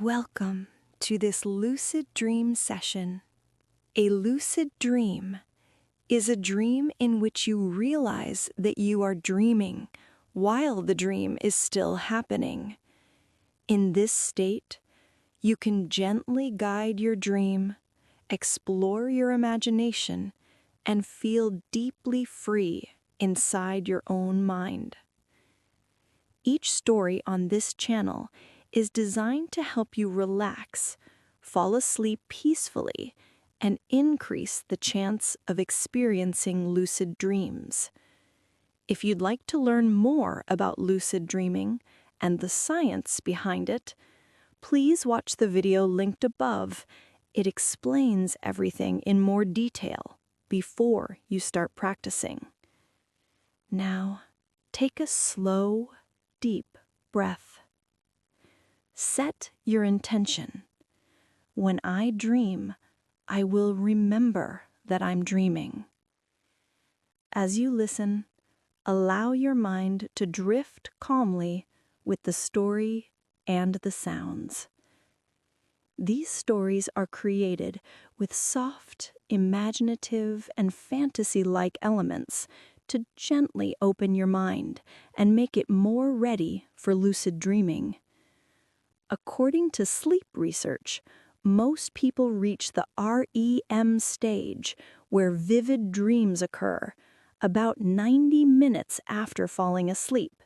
Welcome to this lucid dream session. A lucid dream is a dream in which you realize that you are dreaming while the dream is still happening. In this state, you can gently guide your dream, explore your imagination, and feel deeply free inside your own mind. Each story on this channel is designed to help you relax, fall asleep peacefully, and increase the chance of experiencing lucid dreams. If you'd like to learn more about lucid dreaming and the science behind it, please watch the video linked above. It explains everything in more detail before you start practicing. Now, take a slow, deep breath. Set your intention. When I dream, I will remember that I'm dreaming. As you listen, allow your mind to drift calmly with the story and the sounds. These stories are created with soft, imaginative, and fantasy-like elements to gently open your mind and make it more ready for lucid dreaming. According to sleep research, most people reach the REM stage, where vivid dreams occur, about 90 minutes after falling asleep.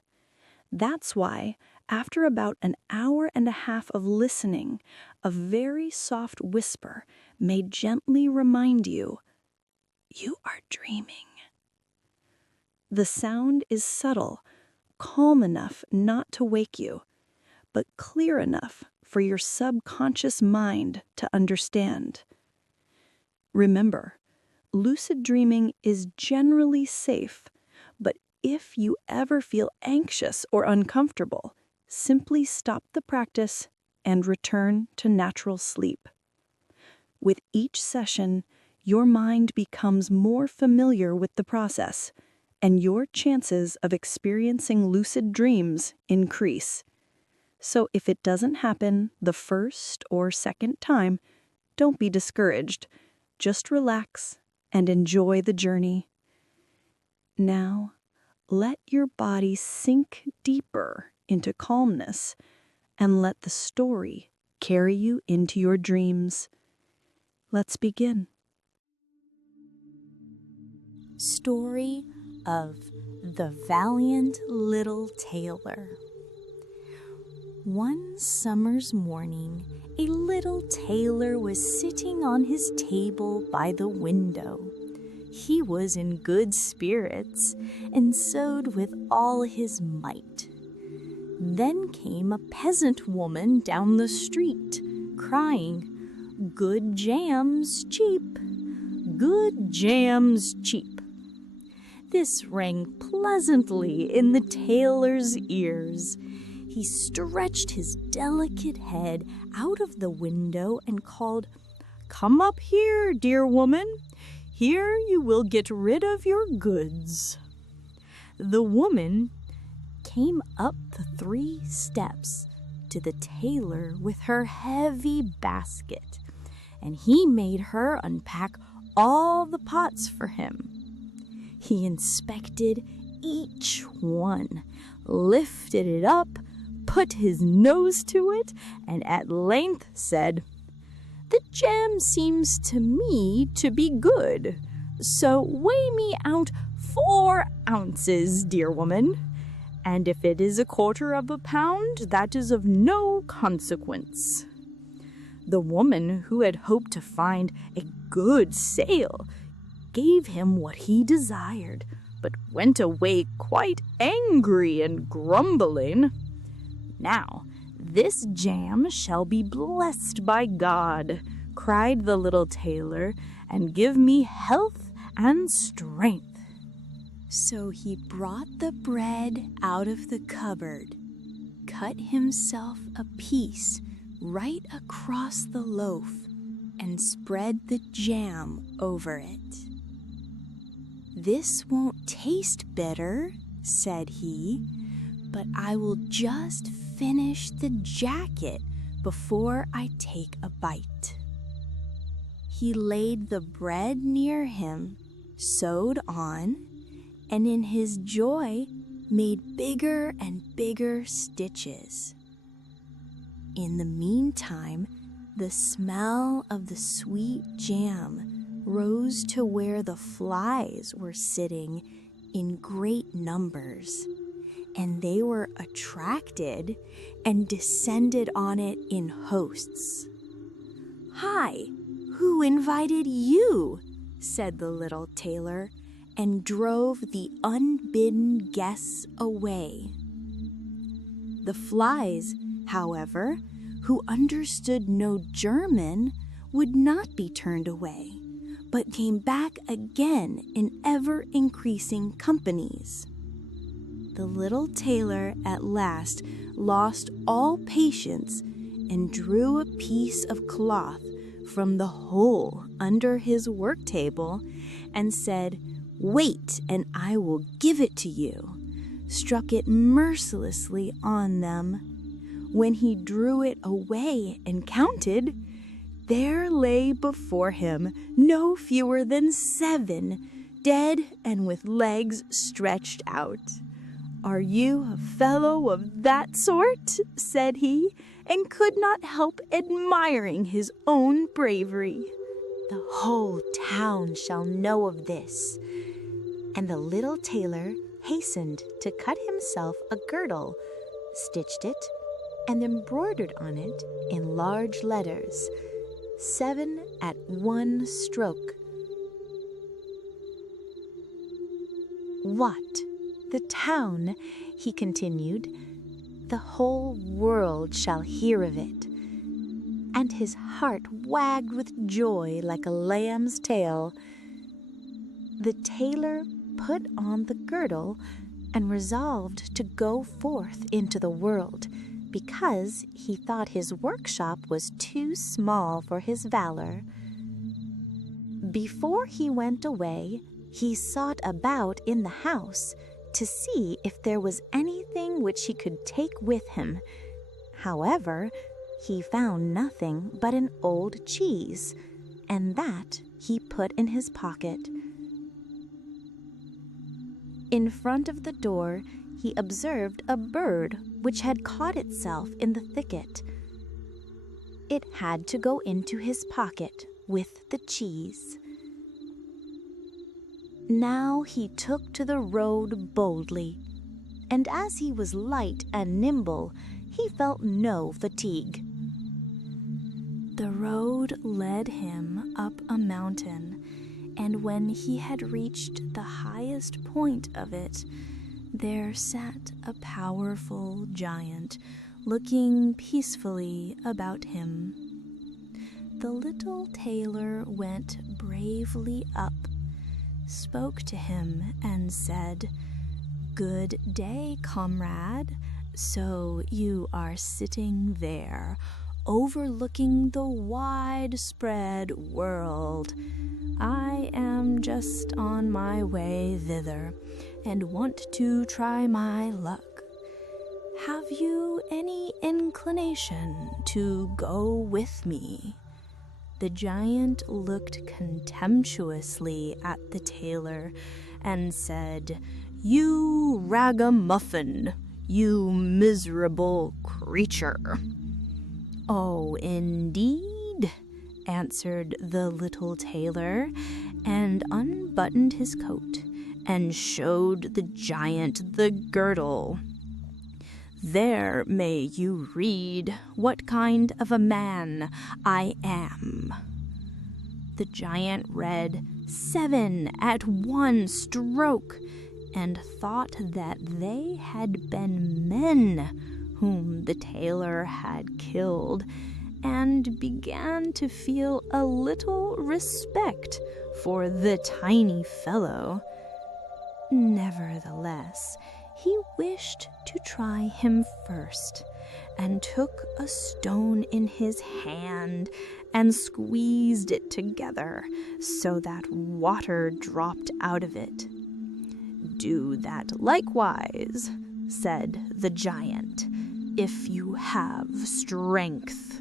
That's why, after about an hour and a half of listening, a very soft whisper may gently remind you, "You are dreaming." The sound is subtle, calm enough not to wake you, but clear enough for your subconscious mind to understand. Remember, lucid dreaming is generally safe, but if you ever feel anxious or uncomfortable, simply stop the practice and return to natural sleep. With each session, your mind becomes more familiar with the process, and your chances of experiencing lucid dreams increase. So if it doesn't happen the first or second time, don't be discouraged. Just relax and enjoy the journey. Now, let your body sink deeper into calmness and let the story carry you into your dreams. Let's begin. Story of the Valiant Little Tailor. One summer's morning, a little tailor was sitting on his table by the window. He was in good spirits and sewed with all his might. Then came a peasant woman down the street, crying, "Good jam's cheap, good jam's cheap." This rang pleasantly in the tailor's ears. He stretched his delicate head out of the window and called, "Come up here, dear woman. Here you will get rid of your goods." The woman came up the 3 steps to the tailor with her heavy basket, and he made her unpack all the pots for him. He inspected each one, lifted it up, put his nose to it, and at length said, "The jam seems to me to be good, so weigh me out 4 ounces, dear woman, and if it is 1/4 pound, that is of no consequence." The woman, who had hoped to find a good sale, gave him what he desired, but went away quite angry and grumbling. "Now, this jam shall be blessed by God," cried the little tailor, "and give me health and strength." So he brought the bread out of the cupboard, cut himself a piece right across the loaf, and spread the jam over it. "This won't taste bitter," said he, "but I will just finish the jacket before I take a bite." He laid the bread near him, sewed on, and in his joy made bigger and bigger stitches. In the meantime, the smell of the sweet jam rose to where the flies were sitting in great numbers, and they were attracted and descended on it in hosts. "Hi, who invited you?" said the little tailor, and drove the unbidden guests away. The flies, however, who understood no German, would not be turned away, but came back again in ever-increasing companies. The little tailor at last lost all patience and drew a piece of cloth from the hole under his work table and said, "Wait, and I will give it to you," struck it mercilessly on them. When he drew it away and counted, there lay before him no fewer than 7, dead and with legs stretched out. "Are you a fellow of that sort?" said he, and could not help admiring his own bravery. "The whole town shall know of this." And the little tailor hastened to cut himself a girdle, stitched it, and embroidered on it in large letters, 7 at one stroke. "What? The town," he continued, "the whole world shall hear of it." And his heart wagged with joy like a lamb's tail. The tailor put on the girdle and resolved to go forth into the world, because he thought his workshop was too small for his valor. Before he went away, he sought about in the house to see if there was anything which he could take with him. However, he found nothing but an old cheese, and that he put in his pocket. In front of the door, he observed a bird which had caught itself in the thicket. It had to go into his pocket with the cheese. Now he took to the road boldly, and as he was light and nimble, he felt no fatigue. The road led him up a mountain, and when he had reached the highest point of it, there sat a powerful giant, looking peacefully about him. The little tailor went bravely up, spoke to him, and said, "Good day, comrade. So you are sitting there, overlooking the widespread world. I am just on my way thither, and want to try my luck. Have you any inclination to go with me?" The giant looked contemptuously at the tailor and said, "You ragamuffin, you miserable creature." "Oh, indeed," answered the little tailor, and unbuttoned his coat and showed the giant the girdle. "There may you read what kind of a man I am." The giant read 7 at one stroke, and thought that they had been men whom the tailor had killed, and began to feel a little respect for the tiny fellow. Nevertheless, he wished to try him first, and took a stone in his hand and squeezed it together so that water dropped out of it. "Do that likewise," said the giant, "if you have strength."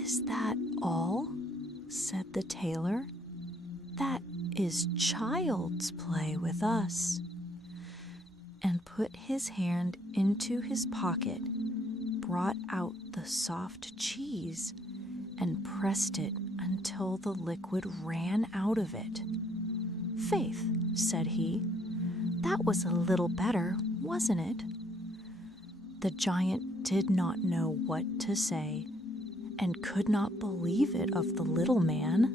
"Is that all?" said the tailor. "That is child's play with us," and put his hand into his pocket, brought out the soft cheese, and pressed it until the liquid ran out of it. "Faith," said he, "that was a little better, wasn't it?" The giant did not know what to say, and could not believe it of the little man.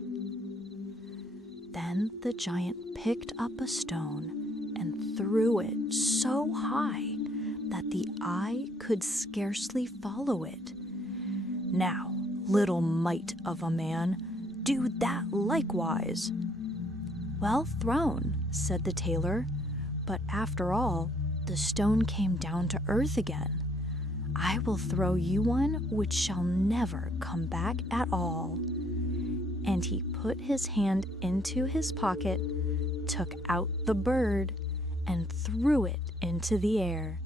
Then the giant picked up a stone and threw it so high that the eye could scarcely follow it. "Now, little mite of a man, do that likewise." "Well thrown," said the tailor, "but after all, the stone came down to earth again. I will throw you one which shall never come back at all." And he put his hand into his pocket, took out the bird, and threw it into the air.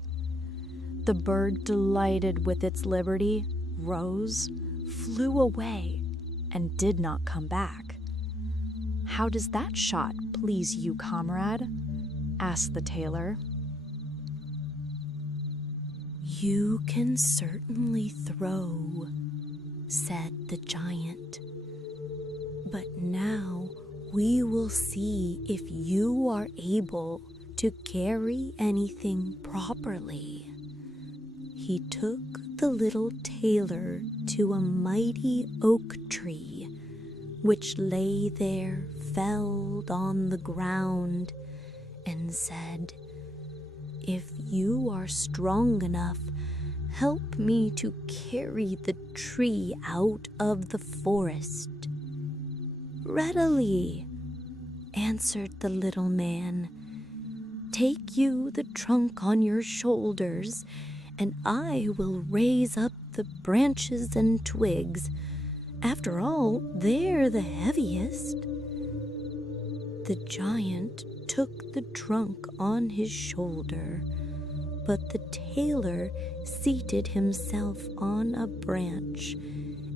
The bird, delighted with its liberty, rose, flew away, and did not come back. "How does that shot please you, comrade?" asked the tailor. "You can certainly throw," said the giant. "But now we will see if you are able to carry anything properly." He took the little tailor to a mighty oak tree, which lay there felled on the ground, and said, "If you are strong enough, help me to carry the tree out of the forest." "Readily," answered the little man. "Take you the trunk on your shoulders, and I will raise up the branches and twigs. After all, they're the heaviest." The giant took the trunk on his shoulder, but the tailor seated himself on a branch,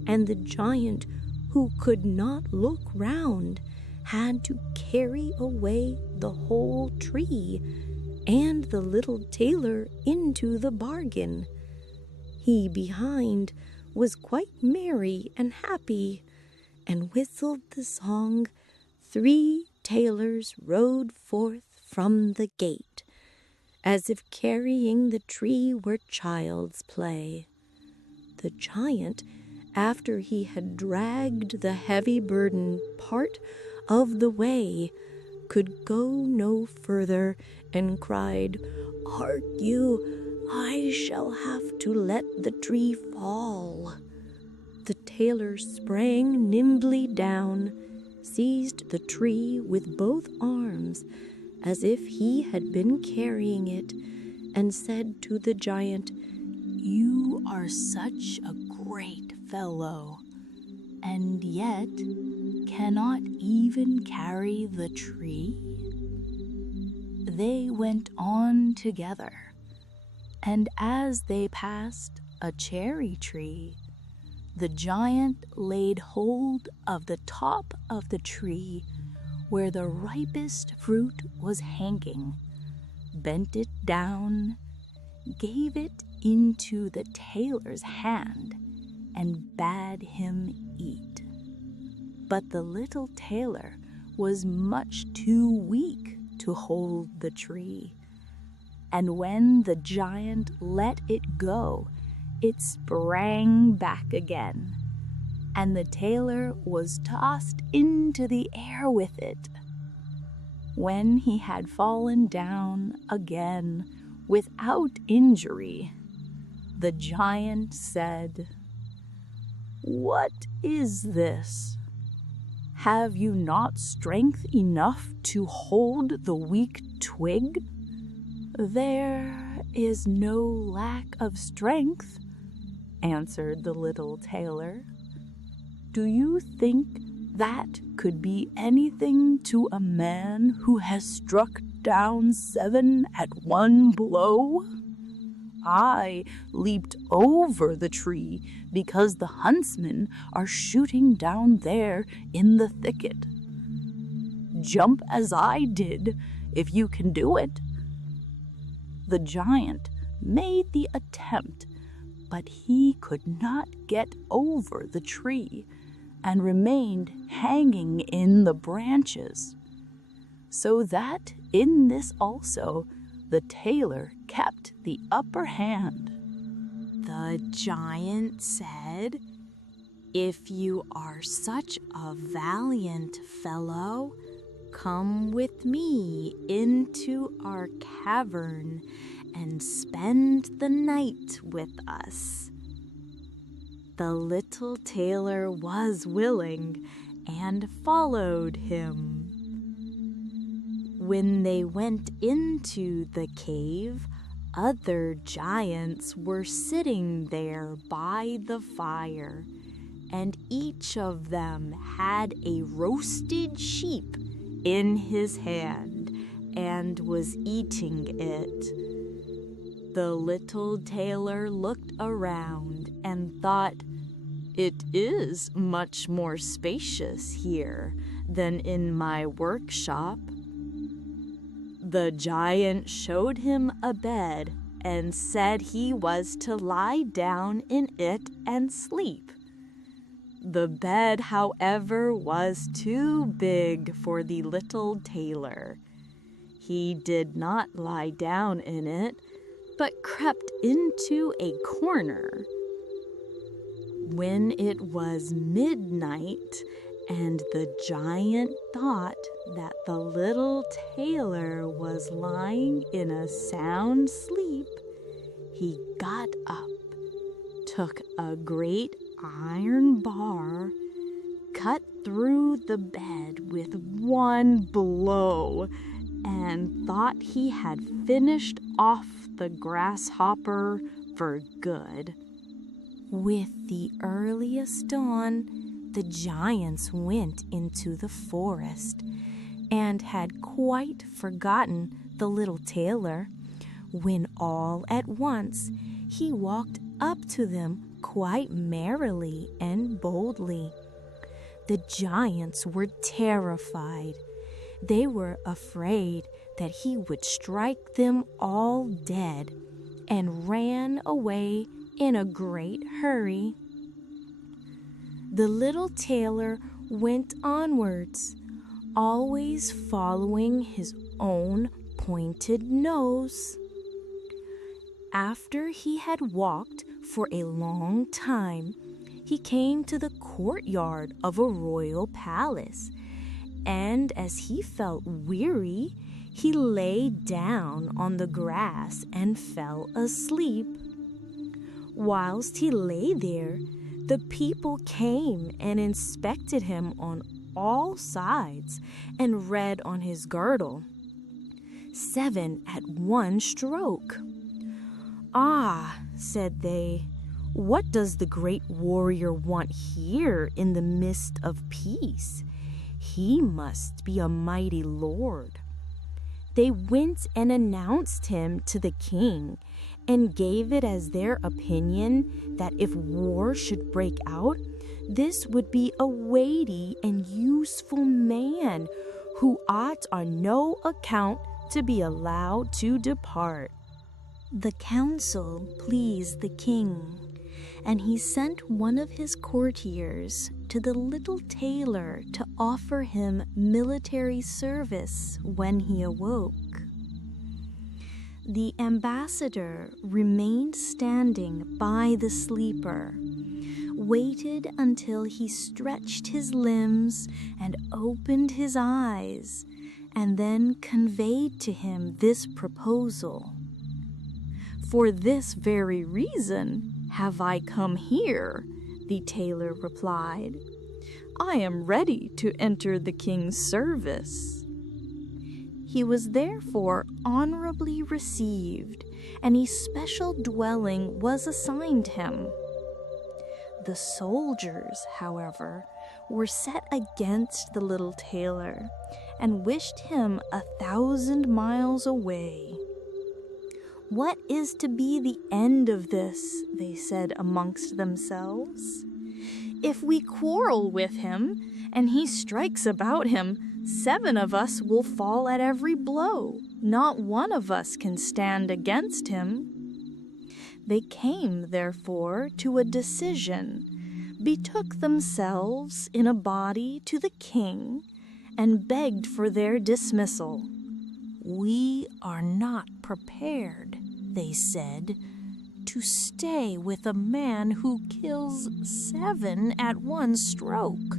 and the giant, who could not look round, had to carry away the whole tree, and the little tailor into the bargain. He behind was quite merry and happy, and whistled the song, "Three tailors rode forth from the gate," as if carrying the tree were child's play. The giant, after he had dragged the heavy burden part of the way, could go no further, and cried, "Hark you, I shall have to let the tree fall." The tailor sprang nimbly down, seized the tree with both arms, as if he had been carrying it, and said to the giant, "You are such a great fellow, and yet cannot even carry the tree?" They went on together, and as they passed a cherry tree, the giant laid hold of the top of the tree where the ripest fruit was hanging, bent it down, gave it into the tailor's hand, and bade him eat. But the little tailor was much too weak to hold the tree, and when the giant let it go, it sprang back again, and the tailor was tossed into the air with it. When he had fallen down again without injury, the giant said, "What is this? Have you not strength enough to hold the weak twig?" "There is no lack of strength," answered the little tailor. "Do you think that could be anything to a man who has struck down 7 at one blow? I leaped over the tree because the huntsmen are shooting down there in the thicket. Jump as I did, if you can do it." The giant made the attempt, but he could not get over the tree and remained hanging in the branches. So that in this also the tailor kept the upper hand. The giant said, "If you are such a valiant fellow, come with me into our cavern and spend the night with us." The little tailor was willing and followed him. When they went into the cave, other giants were sitting there by the fire, and each of them had a roasted sheep in his hand and was eating it. The little tailor looked around and thought, "It is much more spacious here than in my workshop." The giant showed him a bed and said he was to lie down in it and sleep. The bed, however, was too big for the little tailor. He did not lie down in it, but crept into a corner. When it was midnight, and the giant thought that the little tailor was lying in a sound sleep, he got up, took a great iron bar, cut through the bed with one blow, and thought he had finished off the grasshopper for good. With the earliest dawn, the giants went into the forest and had quite forgotten the little tailor, when all at once he walked up to them quite merrily and boldly. The giants were terrified. They were afraid that he would strike them all dead, and ran away in a great hurry. The little tailor went onwards, always following his own pointed nose. After he had walked for a long time, he came to the courtyard of a royal palace, and as he felt weary, he lay down on the grass and fell asleep. Whilst he lay there, the people came and inspected him on all sides and read on his girdle, 7 at one stroke. "Ah," said they, "what does the great warrior want here in the midst of peace? He must be a mighty lord." They went and announced him to the king, and gave it as their opinion that if war should break out, this would be a weighty and useful man who ought on no account to be allowed to depart. The counsel pleased the king, and he sent one of his courtiers to the little tailor to offer him military service when he awoke. The ambassador remained standing by the sleeper, waited until he stretched his limbs and opened his eyes, and then conveyed to him this proposal. "For this very reason have I come here," the tailor replied. "I am ready to enter the king's service." He was therefore honorably received, and a special dwelling was assigned him. The soldiers, however, were set against the little tailor, and wished him 1,000 miles away. "What is to be the end of this?" they said amongst themselves. "If we quarrel with him, and he strikes about him, 7 of us will fall at every blow. Not one of us can stand against him." They came, therefore, to a decision, betook themselves in a body to the king, and begged for their dismissal. "We are not prepared," they said, "to stay with a man who kills 7 at one stroke."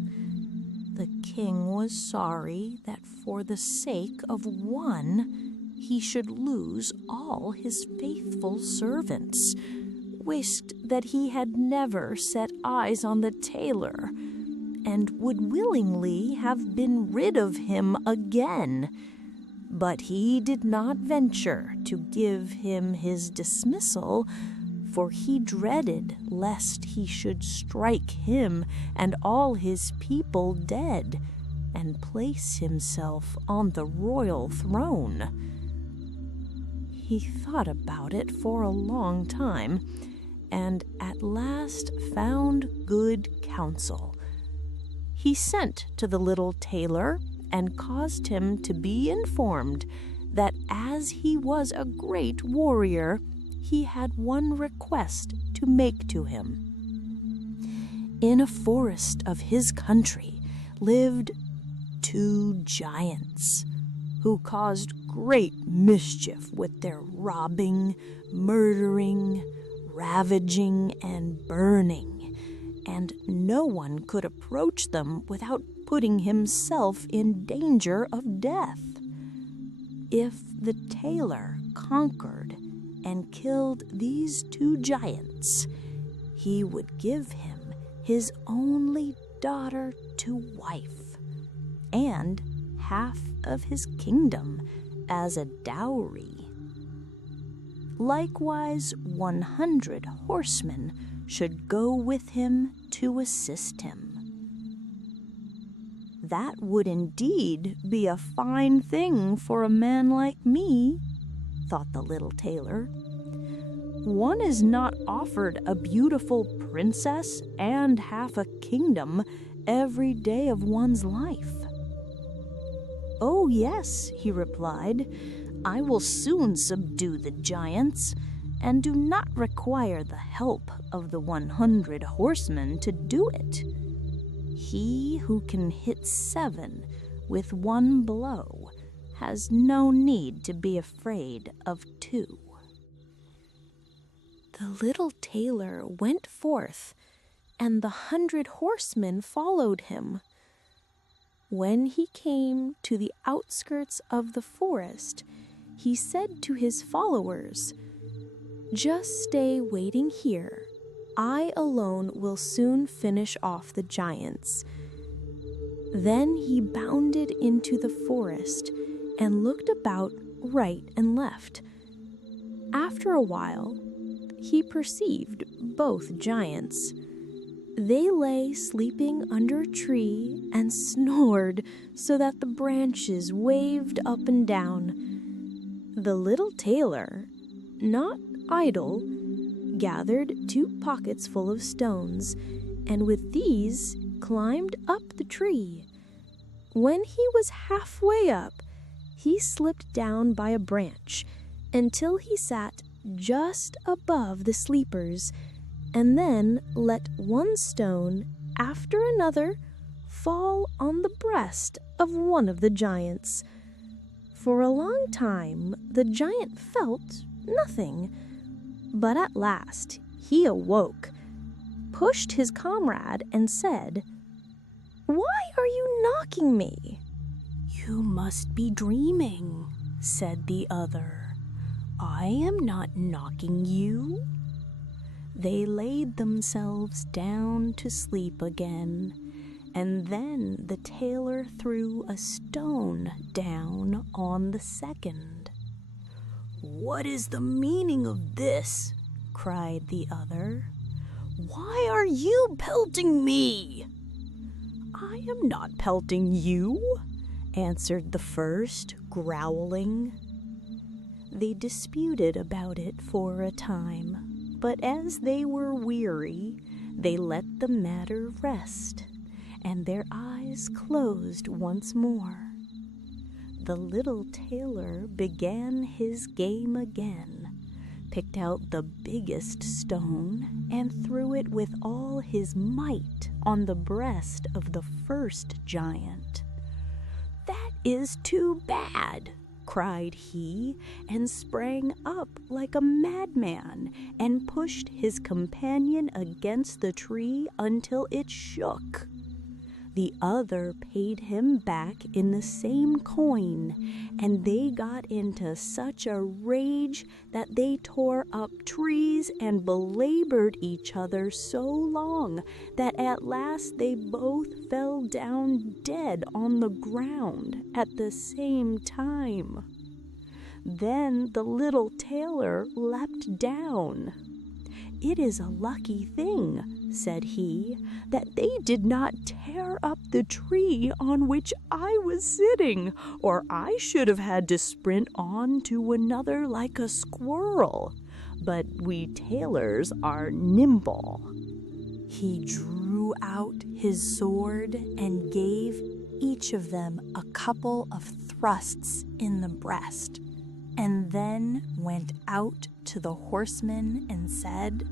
The king was sorry that for the sake of one he should lose all his faithful servants, wished that he had never set eyes on the tailor, and would willingly have been rid of him again. But he did not venture to give him his dismissal, for he dreaded lest he should strike him and all his people dead, and place himself on the royal throne. He thought about it for a long time, and at last found good counsel. He sent to the little tailor and caused him to be informed that as he was a great warrior, he had one request to make to him. In a forest of his country lived 2 giants, who caused great mischief with their robbing, murdering, ravaging, and burning, and no one could approach them without putting himself in danger of death. If the tailor conquered and killed these 2 giants, he would give him his only daughter to wife, and half of his kingdom as a dowry. Likewise, 100 horsemen should go with him to assist him. "That would indeed be a fine thing for a man like me," thought the little tailor. "One is not offered a beautiful princess and half a kingdom every day of one's life." "Oh, yes," he replied, "I will soon subdue the giants, and do not require the help of the 100 horsemen to do it. He who can hit 7 with one blow has no need to be afraid of 2. The little tailor went forth, and the 100 horsemen followed him. When he came to the outskirts of the forest, he said to his followers, "Just stay waiting here. I alone will soon finish off the giants." Then he bounded into the forest and looked about right and left. After a while, he perceived both giants. They lay sleeping under a tree and snored so that the branches waved up and down. The little tailor, not idle, gathered 2 pockets full of stones, and with these climbed up the tree. When he was halfway up, he slipped down by a branch until he sat just above the sleepers, and then let one stone after another fall on the breast of one of the giants. For a long time the giant felt nothing, but at last he awoke, pushed his comrade, and said, "Why are you knocking me?" "You must be dreaming," said the other. "I am not knocking you." They laid themselves down to sleep again, and then the tailor threw a stone down on the second. "What is the meaning of this?" cried the other. "Why are you pelting me?" "I am not pelting you," answered the first, growling. they disputed about it for a time, but as they were weary, they let the matter rest, and their eyes closed once more. The little tailor began his game again, picked out the biggest stone, and threw it with all his might on the breast of the first giant. "That is too bad," cried he, and sprang up like a madman and pushed his companion against the tree until it shook. The other paid him back in the same coin, and they got into such a rage that they tore up trees and belabored each other so long that at last they both fell down dead on the ground at the same time. Then the little tailor leapt down. "It is a lucky thing," said he, "that they did not tear up the tree on which I was sitting, or I should have had to sprint on to another like a squirrel. But we tailors are nimble." He drew out his sword and gave each of them a couple of thrusts in the breast, and then went out to the horsemen and said,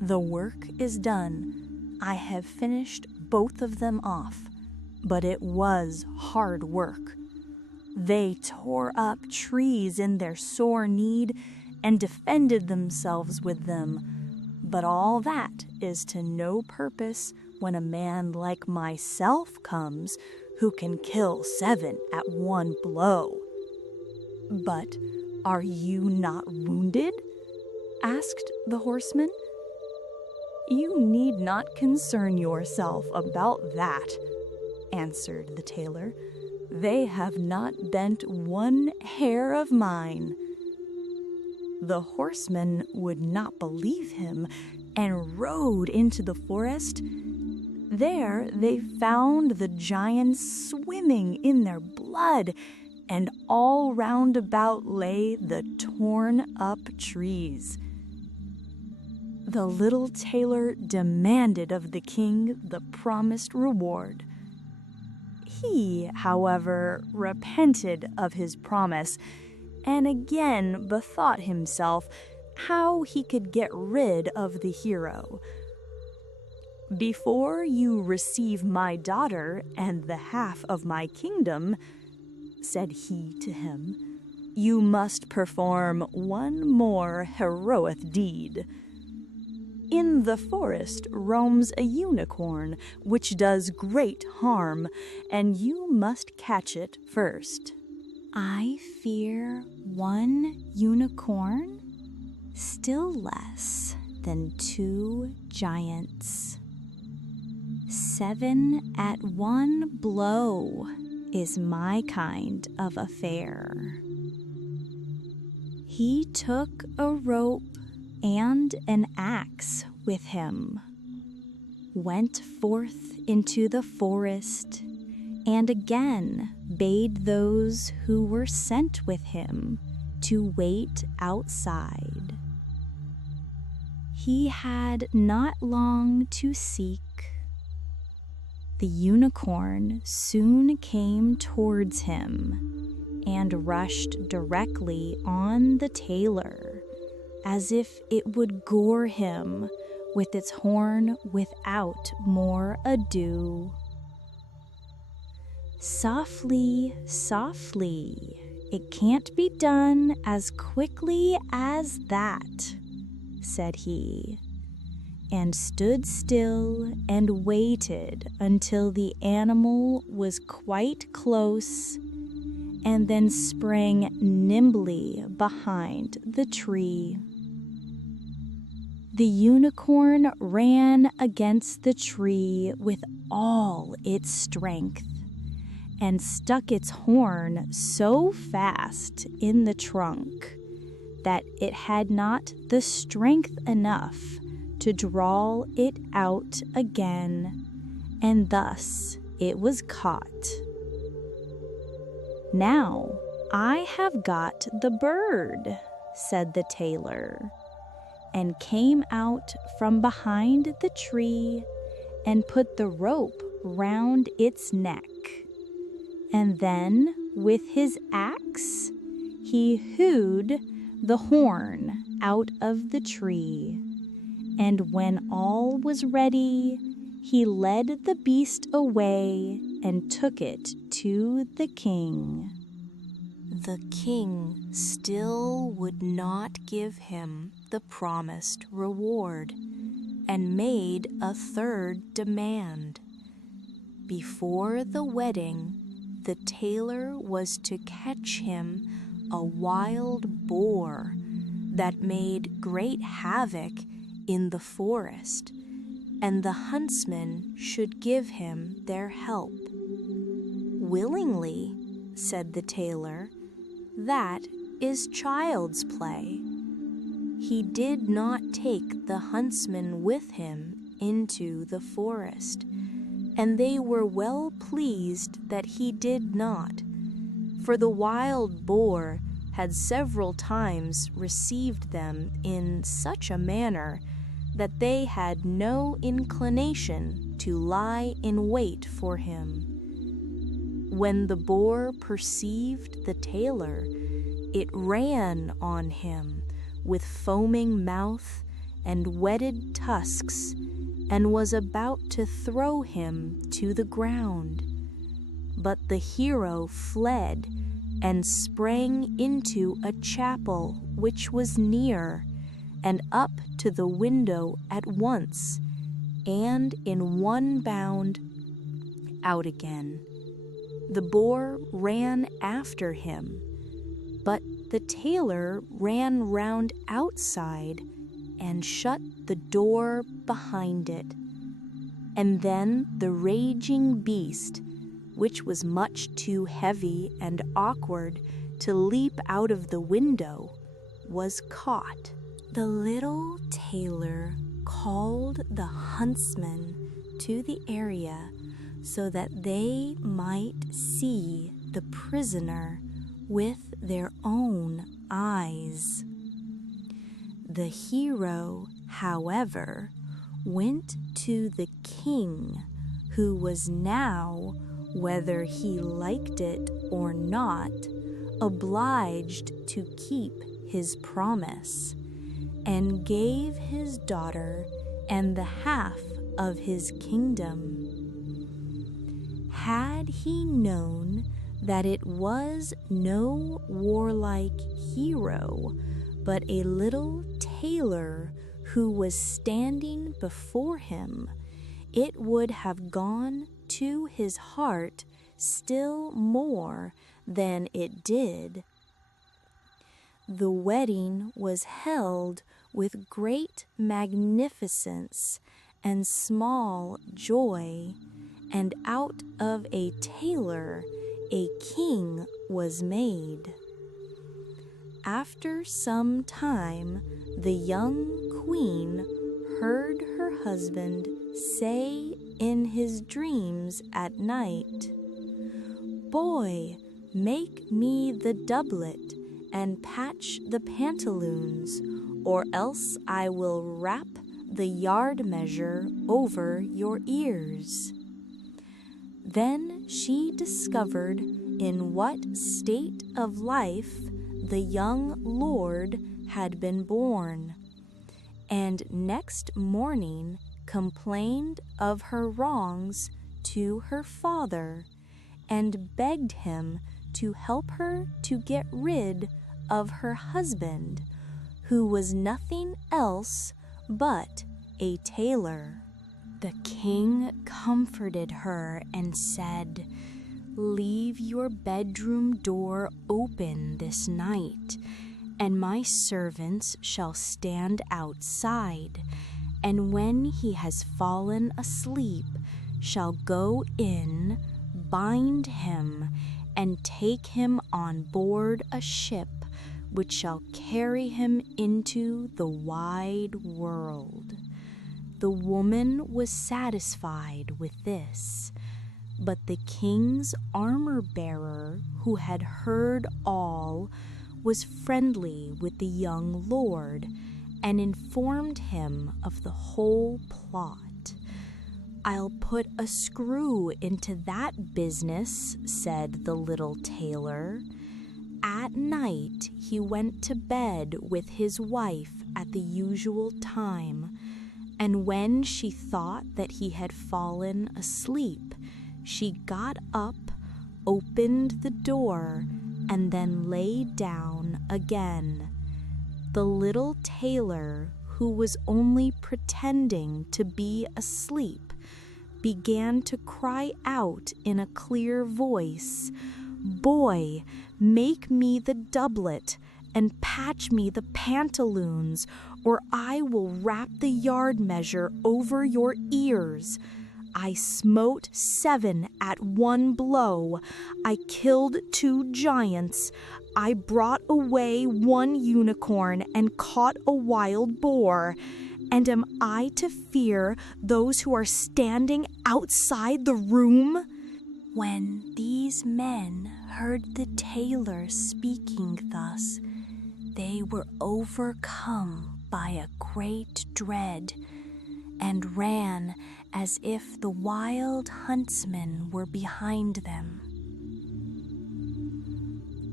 "The work is done. I have finished both of them off, but it was hard work. They tore up trees in their sore need and defended themselves with them, but all that is to no purpose when a man like myself comes who can kill 7 at one blow." "But are you not wounded?" asked the horseman. "You need not concern yourself about that," answered the tailor. "They have not bent one hair of mine." The horsemen would not believe him and rode into the forest. There they found the giants swimming in their blood, and all round about lay the torn-up trees. The little tailor demanded of the king the promised reward. He, however, repented of his promise, and again bethought himself how he could get rid of the hero. "Before you receive my daughter and the half of my kingdom," said he to him, "you must perform one more heroic deed. In the forest roams a unicorn which does great harm, and you must catch it first." "I fear one unicorn still less than 2 giants. 7 at one blow is my kind of affair." He took a rope and an axe with him, went forth into the forest, and again bade those who were sent with him to wait outside. He had not long to seek. The unicorn soon came towards him and rushed directly on the tailor, as if it would gore him with its horn without more ado. "Softly, softly, it can't be done as quickly as that," said he, and stood still and waited until the animal was quite close, and then sprang nimbly behind the tree. The unicorn ran against the tree with all its strength, and stuck its horn so fast in the trunk that it had not the strength enough to draw it out again, and thus it was caught. Now "I have got the bird," said the tailor, and came out from behind the tree and put the rope round its neck. And then, with his axe, he hewed the horn out of the tree. And when all was ready, he led the beast away and took it to the king. The king still would not give him the promised reward, and made a third demand. Before the wedding, the tailor was to catch him a wild boar that made great havoc in the forest, and the huntsmen should give him their help. "Willingly," said the tailor, "that is child's play." He did not take the huntsmen with him into the forest, and they were well pleased that he did not, for the wild boar had several times received them in such a manner that they had no inclination to lie in wait for him. When the boar perceived the tailor, it ran on him with foaming mouth and whetted tusks, and was about to throw him to the ground. But the hero fled and sprang into a chapel which was near, and up to the window at once, and in one bound out again. The boar ran after him, but the tailor ran round outside and shut the door behind it. And then the raging beast, which was much too heavy and awkward to leap out of the window, was caught. The little tailor called the huntsmen to the area so that they might see the prisoner with their own eyes. The hero, however, went to the king, who was now, whether he liked it or not, obliged to keep his promise, and gave his daughter and the half of his kingdom. Had he known that it was no warlike hero, but a little tailor who was standing before him, it would have gone to his heart still more than it did. The wedding was held with great magnificence and small joy, and out of a tailor a king was made. After some time, the young queen heard her husband say in his dreams at night, "Boy, make me the doublet and patch the pantaloons, or else I will wrap the yard measure over your ears." Then she discovered in what state of life the young lord had been born, and next morning complained of her wrongs to her father, and begged him to help her to get rid of her husband, who was nothing else but a tailor. The king comforted her and said, "Leave your bedroom door open this night, and my servants shall stand outside, and when he has fallen asleep, shall go in, bind him, and take him on board a ship which shall carry him into the wide world." The woman was satisfied with this, But the king's armor-bearer, who had heard all, was friendly with the young lord and informed him of the whole plot. "I'll put a screw into that business," said the little tailor. At night he went to bed with his wife at the usual time, and when she thought that he had fallen asleep, she got up, opened the door, and then lay down again. The little tailor, who was only pretending to be asleep, began to cry out in a clear voice, "Boy, make me the doublet and patch me the pantaloons, or I will wrap the yard measure over your ears." I smote 7 at one blow. I killed 2 giants. I brought away 1 unicorn and caught a wild boar. And am I to fear those who are standing outside the room? When these men heard the tailor speaking thus, they were overcome by a great dread, and ran as if the wild huntsmen were behind them.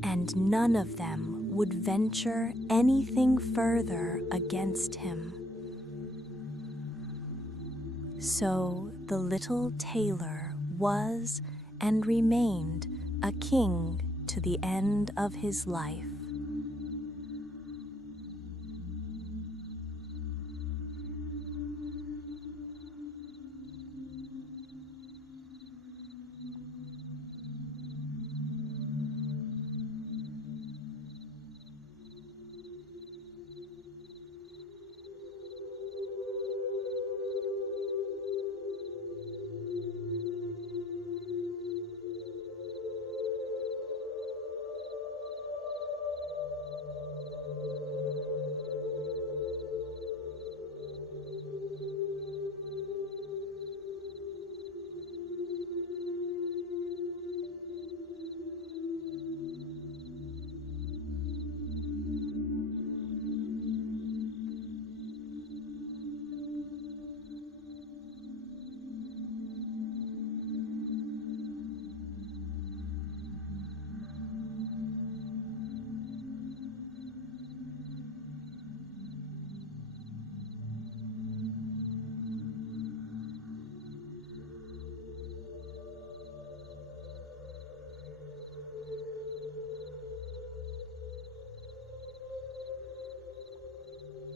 And none of them would venture anything further against him. So the little tailor was and remained a king to the end of his life.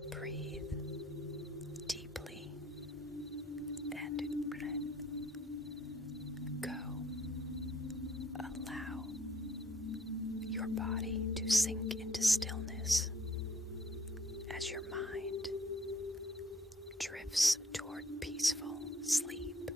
Breathe deeply and go. Allow your body to sink into stillness as your mind drifts toward peaceful sleep.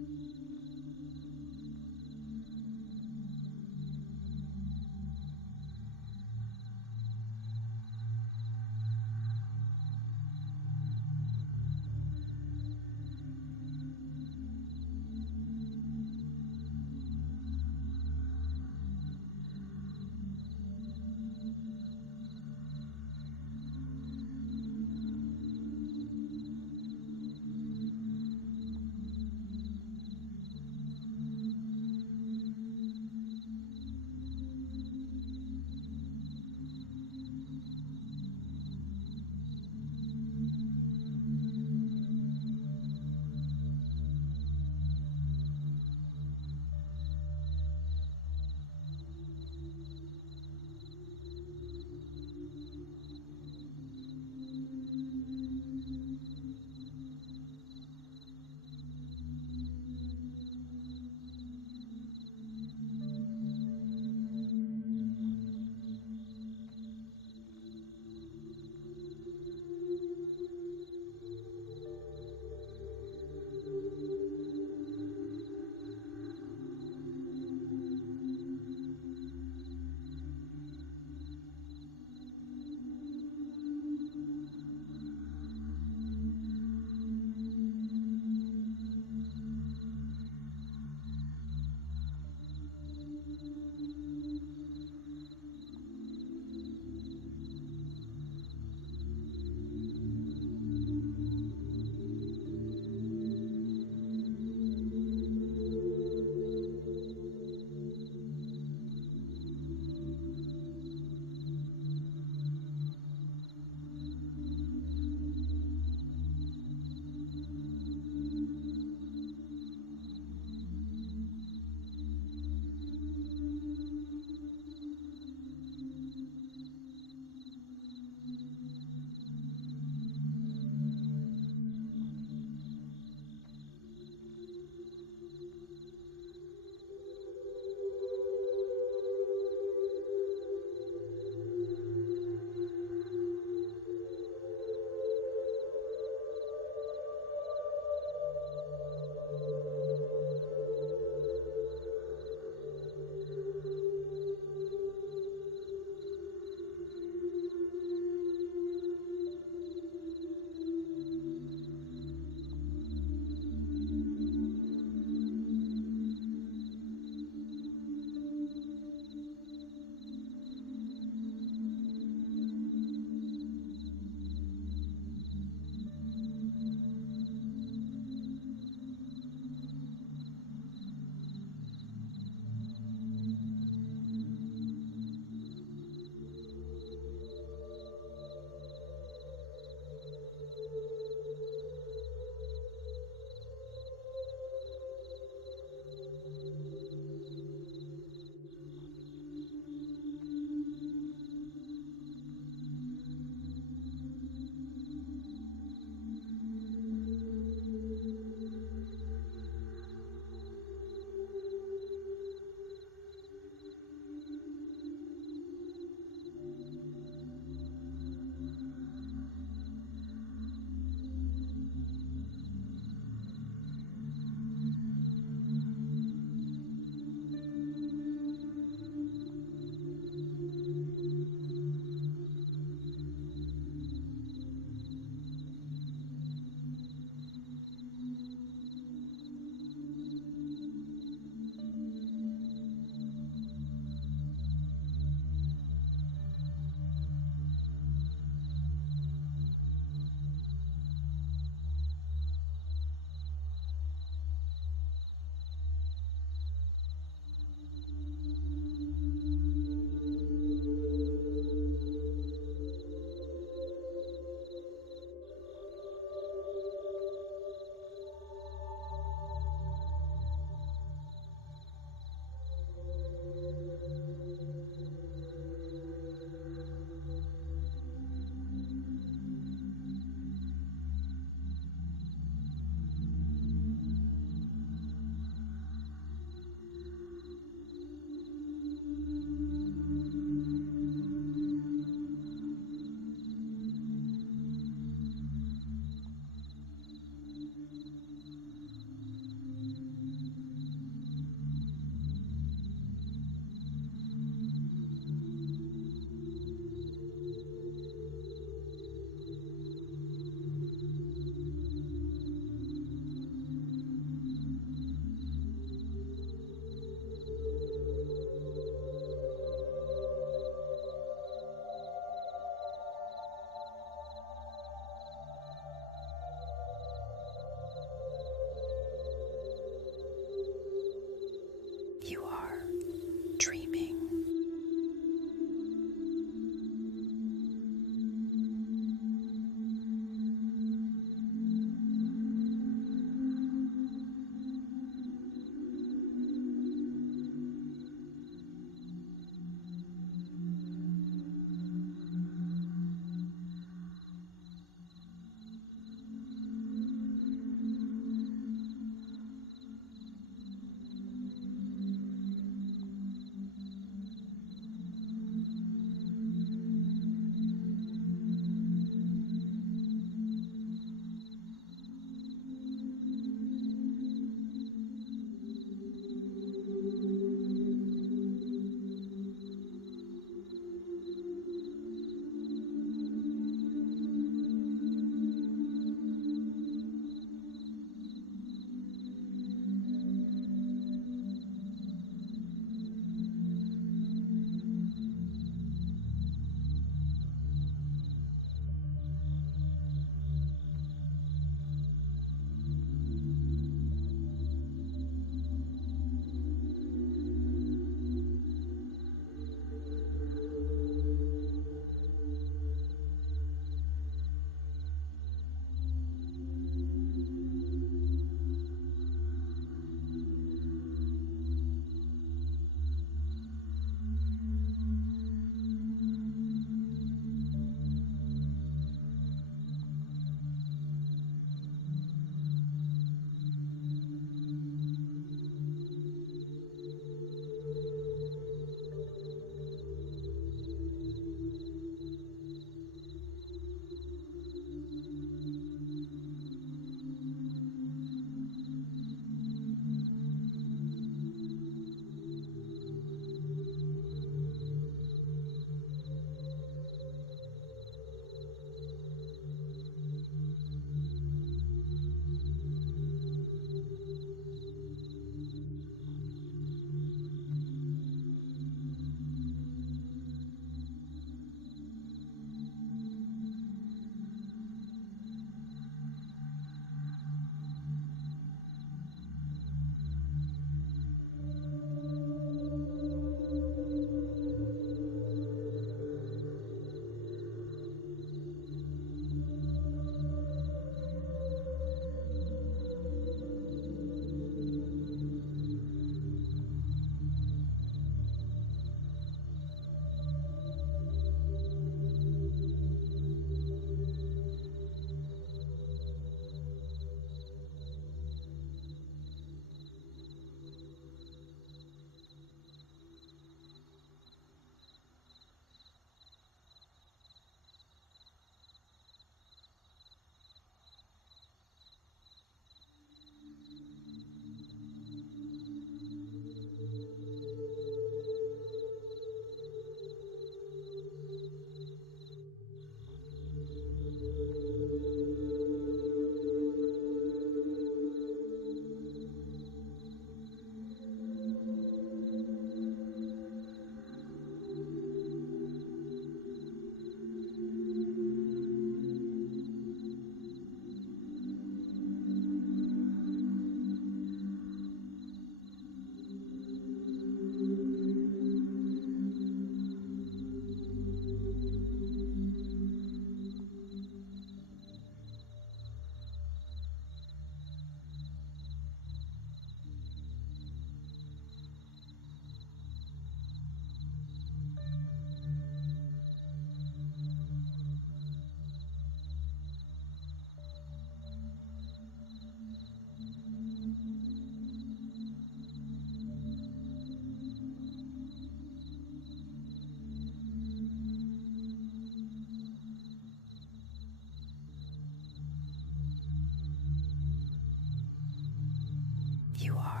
you are.